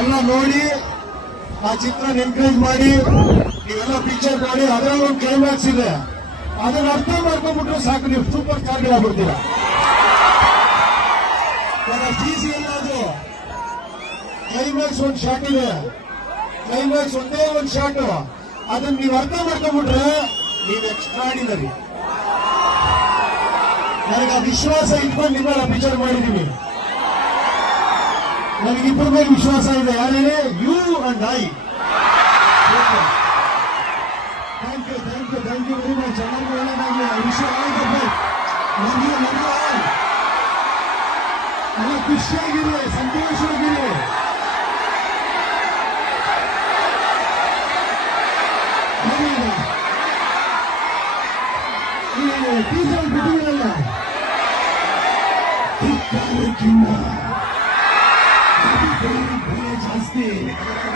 ಎಲ್ಲ ನೋಡಿ, ಆ ಚಿತ್ರ ಎನ್ಕರೇಜ್ ಮಾಡಿ, ನೀವೆಲ್ಲ ಪಿಕ್ಚರ್ ಮಾಡಿ, ಅದರಲ್ಲಿ ಒಂದು ಕ್ಲೈಮ್ಯಾಕ್ಸ್ ಇದೆ. ಅದನ್ನ ಅರ್ಥ ಮಾಡ್ಕೊಂಡ್ಬಿಟ್ರೆ ಸಾಕು, ನೀವು ಸೂಪರ್ ಸ್ಟಾರ್ ಆಗ್ಬಿಡ್ತೀರಾ? ಸಿ ಅದು. ಕ್ಲೈಮ್ಯಾಕ್ಸ್ ಒಂದು ಶಾಟ್ ಇದೆ. ಕ್ಲೈಮ್ಯಾಕ್ಸ್ ಒಂದೇ ಒಂದು ಶಾಟ್ ಅದನ್ನ ನೀವು ಅರ್ಥ ಮಾಡ್ಕೊಂಡ್ಬಿಟ್ರೆ ನೀವು ಎಕ್ಸ್ಟ್ರಾಡಿನರಿ ನನಗೆ ಆ ವಿಶ್ವಾಸ ಇಟ್ಕೊಂಡು ನಿಮ್ಮನ್ನ ಪಿಕ್ಚರ್ ಮಾಡಿದೀನಿ. ನನಗೆ ಇಬ್ಬರ ಮೇಲೆ ವಿಶ್ವಾಸ ಇದೆ? ಯಾರೇನೆ you and I thank you thank you thank you very much ಎಲ್ಲರಿಗೂ ಒಳ್ಳೆಯದಾಗಲಿ ವಿಶ್ವ ಆಲ್ ದ ಬೆಸ್ಟ್ ನನಗೆ ನನಗೆ ಎಲ್ಲ ಖುಷಿಯಾಗಿರಿ, ಸಂತೋಷವಾಗಿರಿ. Teacher ಬಿಟ್ಟಿರಲ್ಲ ಕಿನ್ನ sim.